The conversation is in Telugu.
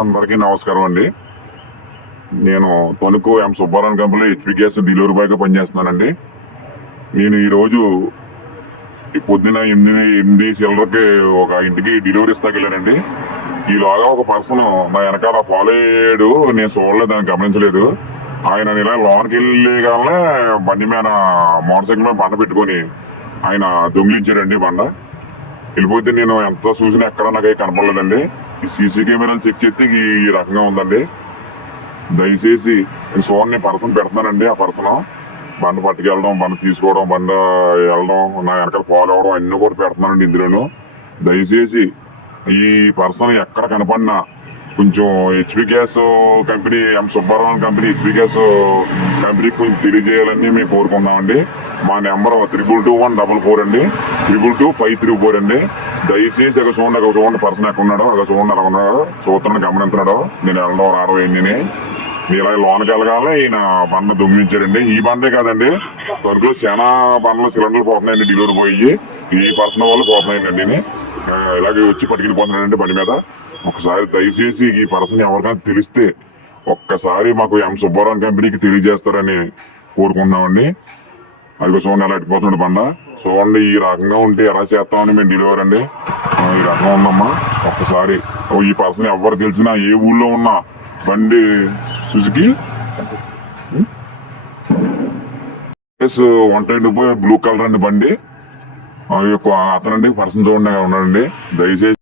అందరికీ నమస్కారం అండి. నేను Tanuku M Subbarao company HP gas delivery బాయ్గా పనిచేస్తున్నానండి. నేను ఈరోజు ఈ పొద్దున ఎనిమిది చిల్లరకి ఒక ఇంటికి డెలివరీ ఇస్తాకెళ్ళానండి. ఈలోగా ఒక పర్సన్ నా వెనకాల పాలేడు, నేను చూడలేదు, దాన్ని గమనించలేదు. ఆయన ఇలా లోనికి వెళ్ళగానే బండి మీద మోటార్ సైకిల్ మీద బండ పెట్టుకొని ఆయన దొంగిలించాడండి బండ. వెళ్ళిపోతే నేను ఎంత చూసినా ఎక్కడ నాకు కనపడలేదండి. ఈ సీసీ కెమెరాలు చెక్ చేస్తే ఈ రకంగా ఉందండి. దయచేసి నేను పర్సన్ పెడుతున్నానండి. ఆ పర్సన్ బండ పట్టుకెళ్ళడం, బండ తీసుకోవడం, బండ వెళ్ళడం, నా వెనకాల ఫాలో అవడం అన్ని కూడా పెడుతున్నానండి ఇందులోను. దయచేసి ఈ పర్సన్ ఎక్కడ కనపడినా కొంచెం హెచ్పి గ్యాస్ కంపెనీ, ఎం సుబ్బారావు కంపెనీ హెచ్పి గ్యాస్ కంపెనీకి కొంచెం తెలియజేయాలని మేము కోరుకున్నామండి. మా నెంబర్ 322-144 అండి, 322-534 అండి. దయచేసి అక్కడ చూడండి పర్సన్ ఎక్కడ ఉన్నాడో, అక్కడ చూడండి అలా ఉన్నాడో, చూస్తున్నాడు, గమనిస్తున్నాడో, నేను వెళ్ళడం రావడం ఏంది. ఇలా లోనకి వెళ్ళగానే ఈయన బండ దొంగిలించాడండి. ఈ బండే కాదండి, తణుకులో చాలా బండ్లు సిలిండర్లు పోతున్నాయండి డెలివరీ పోయి. ఈ పర్సన్ వాళ్ళు పోతున్నాయండి. ఇలాగే వచ్చి పట్టుకెళ్ళిపోతున్నాడండి బండి మీద. ఒకసారి దయచేసి ఈ పర్సన్ ఎవరికైనా తెలిస్తే ఒక్కసారి మాకు ఎం సుబ్బారావు కంపెనీకి తెలియజేస్తారని కోరుకుంటున్నామండి. అది చూడండి ఎలా ఎట్టిపోతున్నాడు బండ. చూడండి ఈ రకంగా ఉంటే ఎలా చేస్తామని మేము డెలివరీ అండి. ఈ రకంగా ఉందమ్మా. ఒక్కసారి ఈ పర్సన్ ఎవరు తెలిసినా, ఏ ఊళ్ళో ఉన్నా బండి సుజుకి 125 బ్లూ కలర్ అండి బండి. అతనండి పర్సన్ చూడండి ఉన్నాడండి. దయచేసి